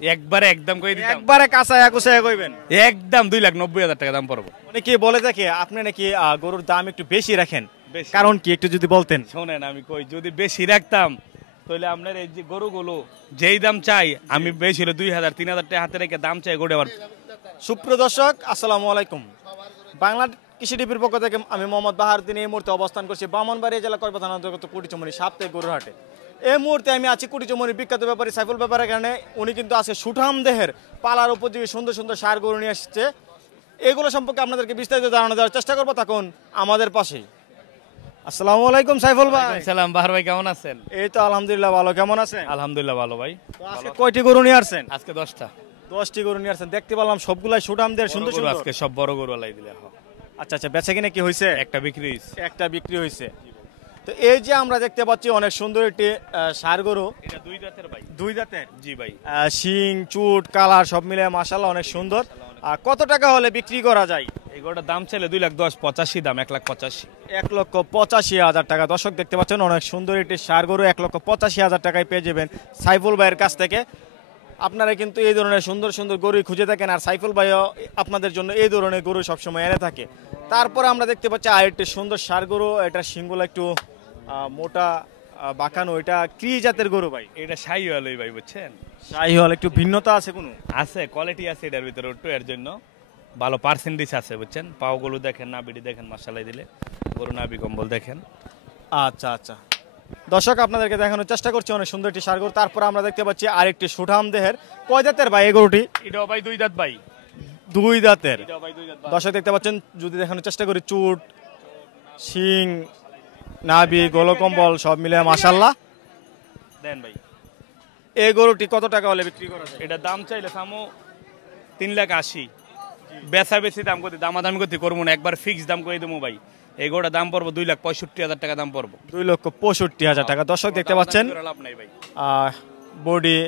একবারে একদম কই দিতাম, একবারে কাঁচা একুশে কইবেন। একদম 2,90,000 টাকা দাম পড়বো। অনেকে বলে থাকে আপনি নাকি গরুর দাম একটু বেশি রাখেন, বেশি। কারণ কি একটু যদি বলতেন। শোনেন, আমি কই যদি বেশি রাখতাম তাহলে আপনার এই যে গরুগুলো যেই দাম চাই আমি বেশি হলে 2,000-3,000 টাকা হাতে রেখে দাম চাই গরু আবার। সুপ্রিয় দর্শক আসসালামু আলাইকুম, বাংলা কৃষি টিভির পক্ষ থেকে আমি মোহাম্মদ বাহারুদ্দিন এই মুহূর্তে অবস্থান করছি ব্রাহ্মণবাড়িয়া জেলা করবা থানা অন্তর্গত কুটিচুমনি সাপ্তাহিক গরুর হাটে। এই মুহূর্তে আমি আছি কুটিচুমনির বিখ্যাত ব্যাপারী সাইফুল ব্যাপারের কারণে। উনি কিন্তু আছে সুঠাম দেহের পালার উপযোগী সুন্দর সুন্দর সার গরু নিয়ে আসছে। এগুলো সম্পর্কে আপনাদেরকে বিস্তারিত জানানো দেওয়ার চেষ্টা করবো, তখন আমাদের পাশেই। আসসালামু আলাইকুম সাইফুল ভাই। সালাম বাহার ভাই, কেমন আছেন? এই তো আলহামদুলিল্লাহ ভালো, কেমন আছেন? আলহামদুলিল্লাহ ভালো ভাই। তো আজকে কয়টি গরু নিয়ে আসছেন? আজকে 10টা 10টি গরু নিয়ে আসছেন, দেখতে পেলাম সবগুলাই সুঠাম দেহের সুন্দর গরু, সুন্দর। আজকে সব বড় গরু আলাই দিলে। আচ্ছা আচ্ছা, বেচা কিনে কি হয়েছে? একটা বিক্রি হইছে। একটা বিক্রি হয়েছে। তো এই যে আমরা দেখতে পাচ্ছি অনেক সুন্দর একটি ষাঁড় গরু, এটা 2 দাঁতের ভাই। 2 দাঁতের। জি ভাই। শিং চুট কালার সব মিলে মাশাআল্লাহ অনেক সুন্দর। আর কত টাকা হলে বিক্রি করা যায়? এই গরুটার দাম চাইলে 2,10,000, 85 দাম 1,85,000। 1,85,000 টাকা। দর্শক দেখতে পাচ্ছেন অনেক সুন্দর একটি ষাঁড় গরু 1,85,000 টাকায় পেয়ে যাবেন সাইফুল ভাইয়ের কাছ থেকে। আপনারা কিন্তু এই ধরনের সুন্দর সুন্দর গরু খুঁজে থাকেন, আর সাইফুল ভাইও আপনাদের জন্য এই ধরনের গরু সবসময় এনে থাকে। তারপরে আমরা দেখতে পাচ্ছি আরেকটি সুন্দর ষাঁড় গরু, এটা শিংগুলো একটু মোটা বাঁকানো। এটা কি জাতের গরু ভাই? এটা শাহিওয়ালই ভাই, বুঝছেন? শাহিওয়াল। একটু ভিন্নতা আছে কোনো? আছে, কোয়ালিটি আছে এটার ভিতরে একটু, এর জন্য ভালো পার্সেন্টেজ আছে, বুঝছেন? পাওগুলো দেখেন, নাবিটি দেখেন, মাশাআল্লাহ দিলে গরু নাবি কম্বল দেখেন। আচ্ছা আচ্ছা, দর্শক আপনাদেরকে দেখানোর চেষ্টা করছি অনেক সুন্দর একটি ষাঁড় গরু। তারপর আমরা দেখতে পাচ্ছি আরেকটি সুঠাম দেহের। কয় দাঁতের ভাই এই গরুটি? এটাও ভাই 2 দাঁত ভাই। 2 দাঁতের। এটাও ভাই 2 দাঁত। দর্শক দেখতে পাচ্ছেন, যদি দেখানোর চেষ্টা করি, চুট শিং নাভি গলকম্বল সব মিলে মাশাআল্লাহ। দেন ভাই। এই গরুটি কত টাকা হলে বিক্রি করা যায়? এটা দাম চাইলে সামো 3,80,000, বেচা বেশি দাম করতে দামাদামি করতে করবো না, একবার ফিক্স দাম করে দেবো ভাই। এই গরুটার দাম পড়বো 2,65,000 টাকা দাম পড়বো। 2,65,000 টাকা। দর্শক দেখতে পাচ্ছেন লাভ নাই ভাই। বডি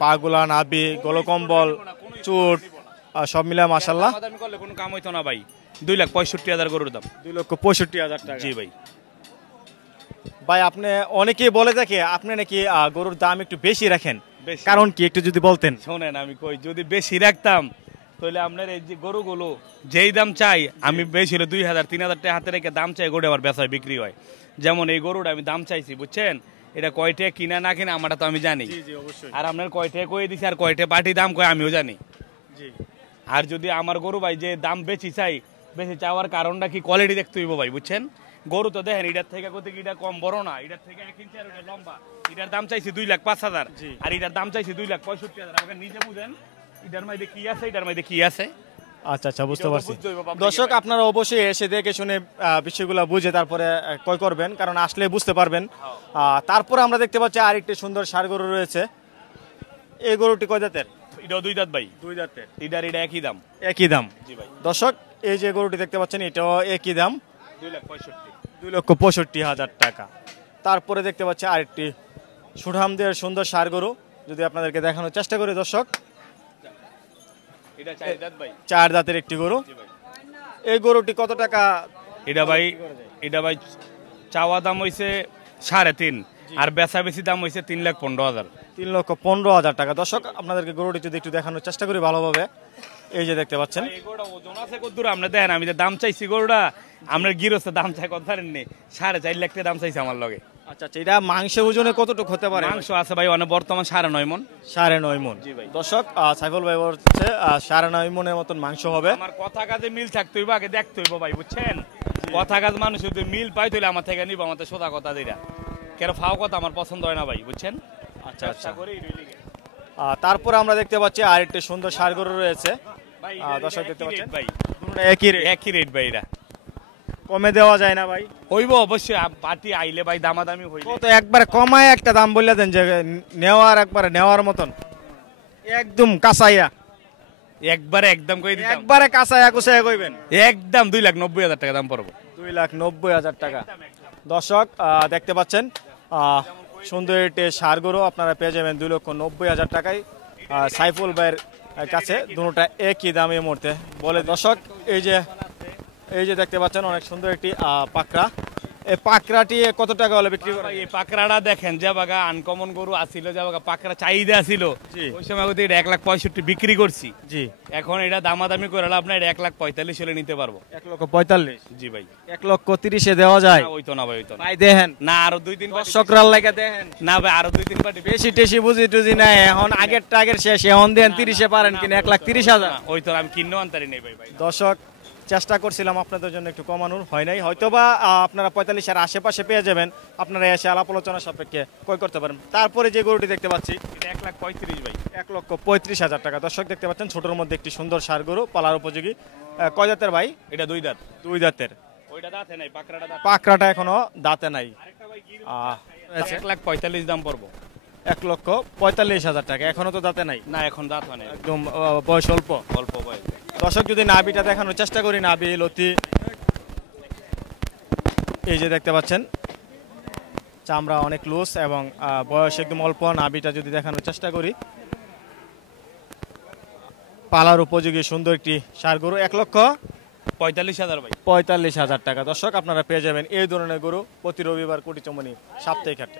পাগুলা নাভি গলকম্বল চুট সব মিলে মাশাআল্লাহ। দামাদামি করলে কোনো কাম হইতো না ভাই। 2,65,000 গরুর দাম। 2,65,000 টাকা। জি ভাই। ভাই আপনি অনেকেই বলে থাকে আপনি নাকি গরুর দাম একটু বেশি রাখেন, বেশি। কারণ কি একটু যদি বলতেন। শোনেন, আমি কই যদি বেশি রাখতাম তাহলে আপনার এই যে গরুগুলো যেই দাম চাই আমি বেশি হলে 2,000-3,000 টাকা হাতে রেখে দাম চাই গরু আবার বেচায় বিক্রি হয়। যেমন এই গরুটা আমি দাম চাইছি, বুঝছেন? এটা কয়টা কিনা না কিনা আমারটা তো আমি জানি, আর আপনার কয়টা কয়ে দিছি আর কয়টা পার্টি দাম কয় আমিও জানি। আর যদি আমার গরু ভাই যে দাম বেশি চাই, বেশি চাওয়ার কারণটা কি, কোয়ালিটি দেখতে হইব ভাই, বুঝছেন? গরু তো দেখেন এটার থেকে কত কি, এটা কম বড় না, এটার থেকে 1 ইঞ্চি আর এটা লম্বা। এটার দাম চাইছি 2,05,000 আর এটার দাম চাইছি 2,65,000। আমাকে নিজে বুঝেন এটার মধ্যে কি আছে, এটার মধ্যে কি আছে। আচ্ছা আচ্ছা, বুঝতে পারছি। দর্শক আপনারা অবশ্যই এসে দেখে শুনে বিষয়গুলো বুঝে তারপরে ক্রয় করবেন, কারণ আসলে বুঝতে পারবেন। তারপরে আমরা দেখতে পাচ্ছি আরেকটি সুন্দর ষাঁড় গরু রয়েছে। এই গরুটি কয় দাঁতের? এটাও 2 দাঁত ভাই। 2 দাঁতের। এটার এটা একই দাম। একই দাম। জি ভাই। দর্শক এই যে গরুটি দেখতে পাচ্ছেন এটাও একই দাম, 2,65,000। 2,65,000 টাকা। তারপরে দেখতে পাচ্ছি আরেকটি সুঠামদের সুন্দর ষাঁড় গরু, যদি আপনাদেরকে দেখানোর চেষ্টা করি দর্শক। এটা 4 দাঁত ভাই। 4 দাঁতের একটি গরু। এই গরুটি কত টাকা? এটা ভাই চাওয়া দাম হইছে 3.5 আর বেচা বেশি দাম হইছে 3,15,000। 3,15,000 টাকা। দর্শক আপনাদেরকে গরুটি যদি একটু দেখানোর চেষ্টা করি ভালোভাবে, এই যে দেখতে পাচ্ছেন। এই গরুটা ওজন আছে কত দূর আপনি দেখেন, আমি যে দাম চাইছি গরুটা আপনার গিরস্তে দাম চাই কত জানেননি, 4.5 লাখ টাকা দাম চাইছে আমার লগে। আচ্ছা আচ্ছা, এটা মাংসের ওজনে কতটুকু হতে পারে? মাংস আছে ভাই অনেক, বর্তমান 9.5 মণ। 9.5 মণ। জি ভাই। দর্শক সাইফুল ভাই বলছে 9.5 মণের মতন মাংস হবে। আমার কথা কাজে মিল থাকতে হইব, আগে দেখতে হইব ভাই, বুঝছেন? কথা কাজ মানুষ যদি মিল পাই তাহলে আমার থেকে নিব, আমার তো সোজা কথা দিরা কেন ফাও কথা আমার পছন্দ হয় না ভাই, বুঝছেন? আচ্ছা আচ্ছা। তারপরে আমরা দেখতে পাচ্ছি আরেকটি সুন্দর ষাঁড় গরু রয়েছে। দর্শক দেখতে পাচ্ছেন ভাই একই রেট ভাই। এরা কমে দেওয়া যায় না ভাই? হইব অবশ্যই, পার্টি আইলে ভাই দামাদামি হইবে। তো একবারে কমায় একটা দাম বললে দেন যে নেওয়ার একবারে নেওয়ার মতন, একদম কাঁচাইয়া একবারে একদম কই দিতাম, একবারে কাঁচা একুশে কইবেন। একদম 2,90,000 টাকা দাম পড়বো। 2,90,000 টাকা। দর্শক দেখতে পাচ্ছেন সুন্দর একটি ষাঁড় গরু আপনারা পেয়ে যাবেন 2,90,000 টাকায় সাইফুল ভাইয়ের কাছে। দুটোটা একই দামে মুহূর্তে বলে। দর্শক এই যে দেখতে পাচ্ছেন অনেক সুন্দর একটি পাকড়া, এই পাকড়াটি কত টাকা হলে বিক্রি করা ভাই, যায়? এই পাকড়াটা দেখেন যে বাগা আনকমন গরু আসিল, যে বাগা পাকড়া চাহিদা আসিল, জি। ওই সময় ওদের 1,65,000 বিক্রি করছি। জি, এখন এটা দামাদামি করে হলে আপনার 1,45,000 হলে নিতে পারবো। 1,45,000 জি ভাই। 1,30,000 দেওয়া যায়? না, ওই তো না ভাই, ওই তো না। ভাই দেখেন, না, আরো 2-3 পার্টি। দর্শকরার লাগে দেখেন, না ভাই, আরো 2-3 পার্টি বেশি টেশি বুঝি টুজি নাই এখন, আগের টাগের শেষ, এখন দেন 30-এ পারেন কিনা 1,30,000? ওই তো আমি কিনেও আনতারি নেই ভাই। দর্শক, চেষ্টা করছিলাম আপনাদের জন্য একটু কমানোর, হয় নাই, হয়তোবা আপনারা 45-এর আশেপাশে পেয়ে যাবেন, আপনারা এসে আলাপ আলোচনা সাপেক্ষে ক্রয় করতে পারেন। তারপরে যে গরুটি দেখতে পাচ্ছি, এটা 1,35,000 ভাই। 1,35,000 টাকা। দর্শক দেখতে পাচ্ছেন ছোটর মধ্যে একটি সুন্দর ষাঁড় গরু, পালার উপযোগী। কয় জাতের ভাই? এটা 2 দাঁত। 2 জাতের। ওইটা দাঁতে নাই, পাকড়াটা দাঁত। পাকড়াটা এখনো দাঁতে নাই। আরেকটা ভাই গির আহ, 1,45,000 দাম পড়বো। 1,45,000 টাকা, এখনো তো দাঁতে নাই, না, এখন দাঁত হয় না, একদম বয়স অল্প। অল্প বয়স। দর্শক যদি নাভিটা দেখানোর চেষ্টা করি, নাভি লতি এই যে দেখতে পাচ্ছেন, চামড়া অনেক লুজ এবং বয়স একদম অল্প। নাভিটা যদি দেখানোর চেষ্টা করি, পালার উপযোগী সুন্দর একটি ষাঁড় গরু, 45,000 ভাই। 1,45,000 টাকা। দর্শক আপনারা পেয়ে যাবেন এই ধরনের গরু প্রতি রবিবার কুটিচমনি সাপ্তাহিক হাটে।